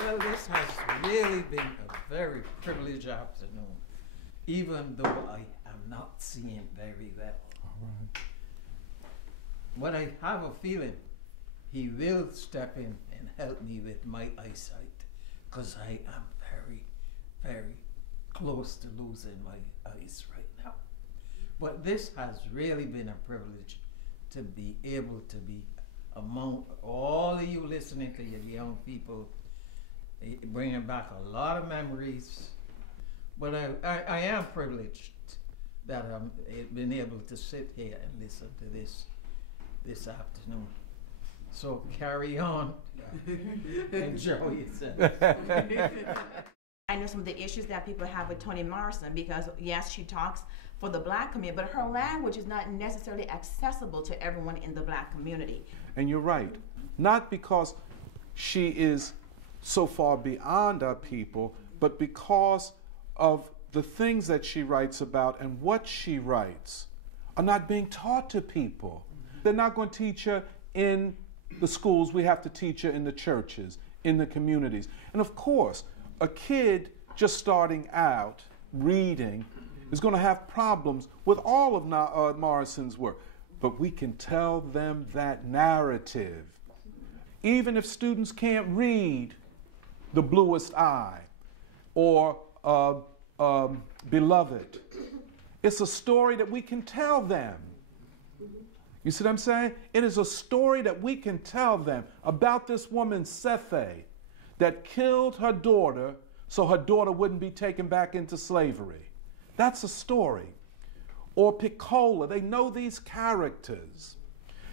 Well, this has really been a very privileged afternoon, even though I am not seeing very well. All right. But I have a feeling he will step in and help me with my eyesight, because I am very, very close to losing my eyes right now. But this has really been a privilege to be able to be among all of you listening to your young people, bringing back a lot of memories. But I am privileged that I've been able to sit here and listen to this afternoon. So carry on. Enjoy yourself. I know some of the issues that people have with Toni Morrison, because yes, she talks for the black community, but her language is not necessarily accessible to everyone in the black community. And you're right. Not because she is so far beyond our people, but because of the things that she writes about and what she writes are not being taught to people. They're not going to teach her in the schools. We have to teach her in the churches, in the communities. And of course, a kid just starting out reading is going to have problems with all of Morrison's work. But we can tell them that narrative. Even if students can't read The Bluest Eye or Beloved, it's a story that we can tell them. You see what I'm saying? It is a story that we can tell them about this woman, Sethe, that killed her daughter so her daughter wouldn't be taken back into slavery. That's a story. Or Piccola, they know these characters.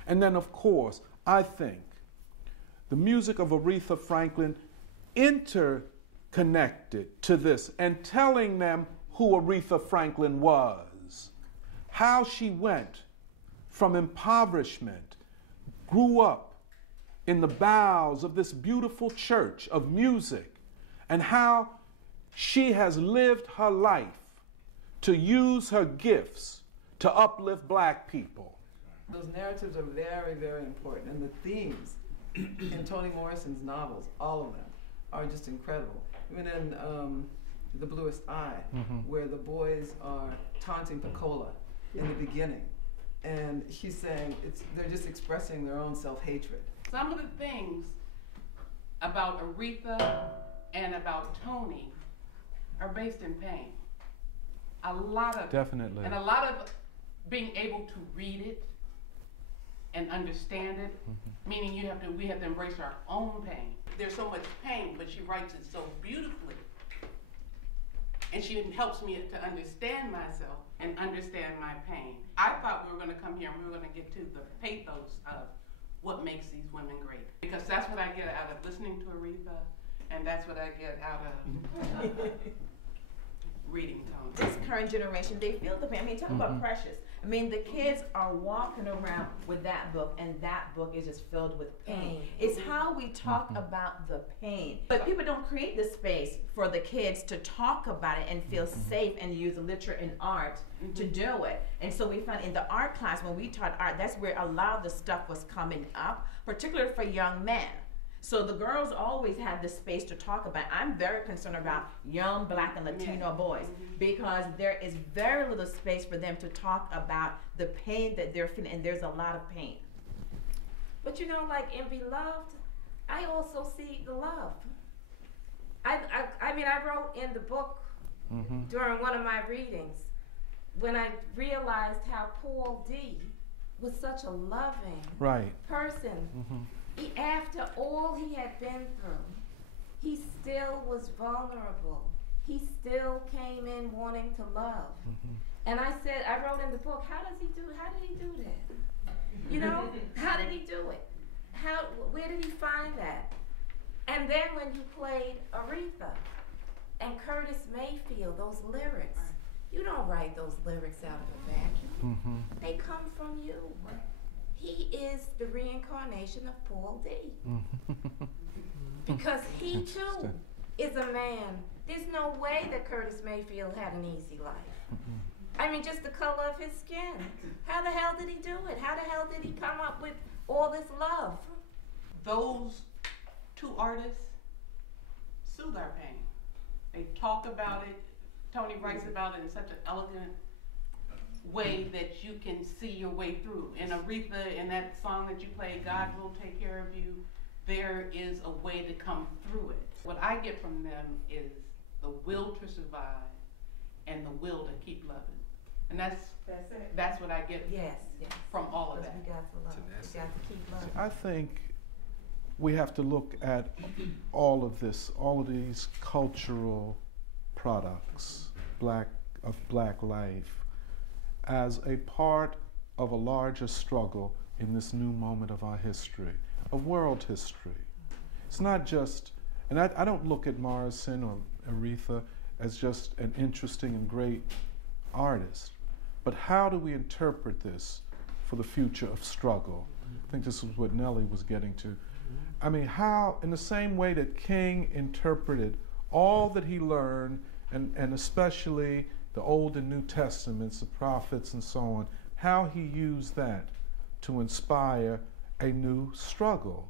And then, of course, I think the music of Aretha Franklin interconnected to this and telling them who Aretha Franklin was, how she went from impoverishment, grew up in the bowels of this beautiful church of music, and how she has lived her life to use her gifts to uplift black people. Those narratives are very, very important, and the themes in Toni Morrison's novels, all of them, are just incredible. Even in The Bluest Eye, where the boys are taunting Piccola in the beginning, and she's saying they're just expressing their own self-hatred. Some of the things about Aretha and about Toni are based in pain. A lot of Definitely. And a lot of being able to read it and understand it, meaning we have to embrace our own pain. There's so much pain, but she writes it so beautifully. And she helps me to understand myself and understand my pain. I thought we were going to come here and we were going to get to the pathos of what makes these women great. Because that's what I get out of listening to Aretha, and that's what I get out of reading Toni. This current generation, they feel the pain. I mean, talk about Precious. I mean, the kids are walking around with that book, and that book is just filled with pain. It's how we talk about the pain. But people don't create the space for the kids to talk about it and feel safe and use literature and art to do it. And so we found in the art class, when we taught art, that's where a lot of the stuff was coming up, particularly for young men. So the girls always had the space to talk about it. I'm very concerned about young black and Latino boys, because there is very little space for them to talk about the pain that they're feeling, and there's a lot of pain. But you know, like in Beloved, I also see the love. I mean, I wrote in the book during one of my readings when I realized how Paul D was such a loving person. After all he had been through, he still was vulnerable. He still came in wanting to love. And I said, I wrote in the book, how did he do that? You know, how did he do it? Where did he find that? And then when you played Aretha and Curtis Mayfield, those lyrics, you don't write those lyrics out of a vacuum. They come from you. He is the reincarnation of Paul D. Because he too is a man. There's no way that Curtis Mayfield had an easy life. I mean, just the color of his skin. How the hell did he do it? How the hell did he come up with all this love? Those two artists soothe our pain. They talk about it. Toni writes about it in such an elegant way that you can see your way through. And Aretha, in that song that you played, God Will Take Care of You, there is a way to come through it. What I get from them is the will to survive and the will to keep loving. And that's it. That's what I get from all of that. We got to love. We got to keep loving. I think we have to look at all of this, all of these cultural products of black life as a part of a larger struggle in this new moment of our history, of world history. It's not just, and I don't look at Morrison or Aretha as just an interesting and great artist, but how do we interpret this for the future of struggle? I think this is what Nellie was getting to. I mean, how, in the same way that King interpreted all that he learned, and especially the Old and New Testaments, the prophets and so on, how he used that to inspire a new struggle,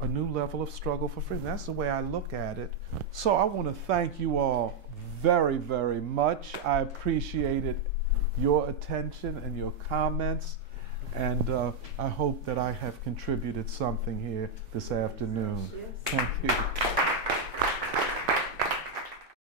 a new level of struggle for freedom. That's the way I look at it. So I want to thank you all very, very much. I appreciated your attention and your comments, and I hope that I have contributed something here this afternoon. Thank you.